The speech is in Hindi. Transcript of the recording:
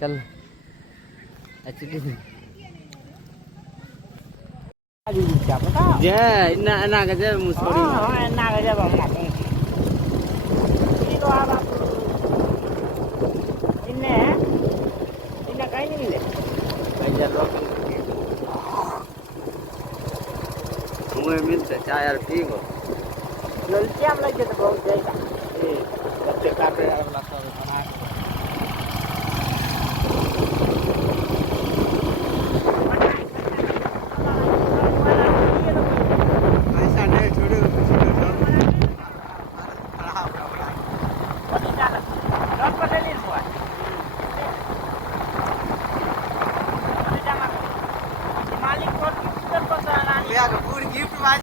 चल अच्छी क्या पता जय ना के जय मुसोरी हाँ ना के जब हम ये तो आप इन्हें इन्हें कहीं नहीं मिले भैया लोग मुझे मिलते चाय यार ठीक हो ललची हम लगे तो बहुत जाएगा बच्चे काटे वाला सब बना